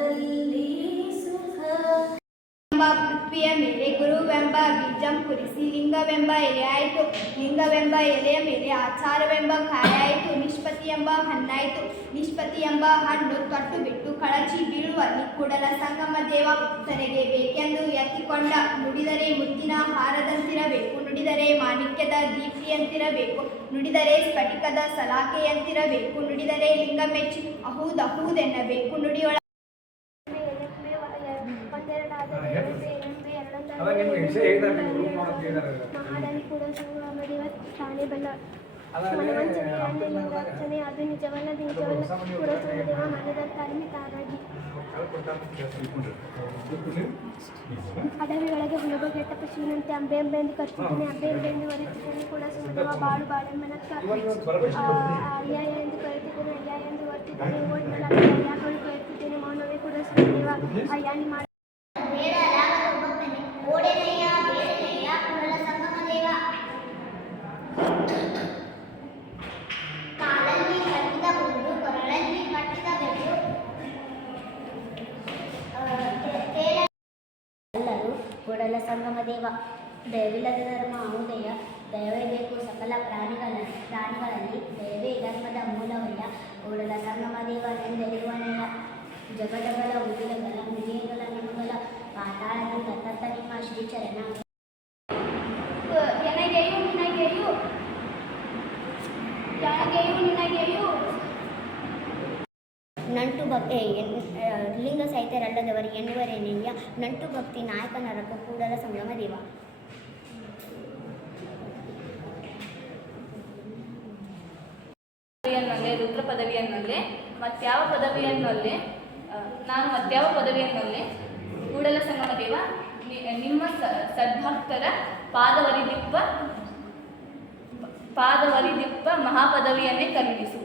ಮನದಲ್ಲಿ ಸುಖ. ಎಂಬ ಪೃಥ್ವಿಯ ಮೇಲೆ ಗುರುವೆಂಬ ಬೀಜಂ ಕುರಿಸಿ ಲಿಂಗವೆಂಬ ಎಲೆ ಆಯಿತು. ಲಿಂಗವೆಂಬ ಎಲೆಯ ಮೇಲೆ ಆಚಾರವೆಂಬ ಕಾಯಾಯಿತು ನಿಷ್ಪತಿ ಎಂಬ ಹಣ್ಣಾಯಿತು. ನಿಷ್ಪತಿ ಎಂಬ ಹಣ್ಣು ತೊಟ್ಟು ಬಿಟ್ಟು ಕಳಚಿ ಬೀಳುವಲ್ಲಿ ಕೂಡಲ ಸಂಗಮ ದೇವ ತನಗೆ ಬೇಕೆಂದು ಎತ್ತಿಕೊಂಡ. ನುಡಿದರೆ ಮುತ್ತಿನ ಹಾರದಂತಿರಬೇಕು. ನುಡಿದರೆ ಮಾಣಿಕ್ಯದ ದೀಪಿಯಂತಿರಬೇಕು ನುಡಿದರೆ ಸ್ಫಟಿಕದ ಸಲಾಕೆಯಂತಿರಬೇಕು. ನುಡಿದರೆ ಲಿಂಗ ಮೆಚ್ಚಿ ಅಹೂದಹೂದೆನ್ನಬೇಕು. ನುಡಿಯೊಳ ಮಹಾರಾಣಿ ಕೂಡ ಸಂಗಮದೇವ ಶಾಲೆ ಬಲ್ಲ. ಮನವಂಚನೆ ಅದು ನಿಜವಲ್ಲ ಕೂಡ ಸಂಗದೇವ ಮನದ ತಾರಾಗಿ ಅಡವಿಯೊಳಗೆ ಹುಲಬಗೆಟ್ಟ ಪಶುವಿನಂತೆ ಅಂಬೆ ಅಂಬೆಂದು ಕಷ್ಟುತ್ತೇನೆ ಅಂಬೆ ಅಂಬೆಂದು ವರಿಸುತ್ತೇನೆ ಕೂಡ ಸಂಗದೇವ ಬಾಳು ಬಾಳೆಮ್ಮನಕ್ಕ ಅಯ್ಯ ಎಂದು ಕರೆಯುತ್ತಿದ್ದೇನೆ. ಅಯ್ಯ ಎಂದು ವರ್ತಿದ್ದೇನೆ. ಅಯ್ಯಗಳು ಕರೆಯುತ್ತಿದ್ದೇನೆ. ಮೌನವೇ ಕೂಡ ಸುಮದೇವ ಅಯ್ಯ ಕೂಡಲ ಸಂಗಮ ದೇವ ದಯವಿಲ್ಲದ ಧರ್ಮ ಔದಯ ದಯವೇ ಬೇಕು ಸಕಲ ಪ್ರಾಣಿಗಳ ಪ್ರಾಣಿಗಳಲ್ಲಿ ದಯವೇ ಧರ್ಮದ ಮೂಲವಯ್ಯ ಕೂಡಲ ಸಂಗಮ ದೇವ ನೆಂದೆಲಿರುವನಯ್ಯ ಜಗದಗಲ ಉದಿಲಗಲ ವಿಜಯಗಲ ನಮಗಲ ಪಾತಾಳದ ತತ್ತ ನಿಮ್ಮ ಶ್ರೀಚರಣ. ಎನಗೆಯು ನಿನಗೆಯು? ಯಾರಿಗೆಯು ನಿನಗೆಯು? ನಂಟು ಭಕ್ತಿ ಲಿಂಗ ಸಹಿತರಲ್ಲದವರು ಎನ್ನುವರೇನೆಯ್ಯ ನಂಟು ಭಕ್ತಿ ನಾಯಕನರಕ ಕೂಡಲ ಸಂಗಮ ದೇವ. ಪದವಿಯನ್ನಲ್ಲೇ ರುದ್ರ ಪದವಿಯನ್ನಲ್ಲೇ ಮತ್ಯಾವ ಪದವಿಯನ್ನಲ್ಲೇ ನಾನು ಮತ್ಯಾವ ಪದವಿಯನ್ನಲ್ಲೇ ಕೂಡಲ ಸಂಗಮ ದೇವ ನಿಮ್ಮ ಸದ್ಭಕ್ತರ ಪಾದವರಿದಿಪ್ಪ ಪಾದವರಿದಿಪ್ಪ ಮಹಾಪದವಿಯನ್ನೇ ಕರುಣಿಸು.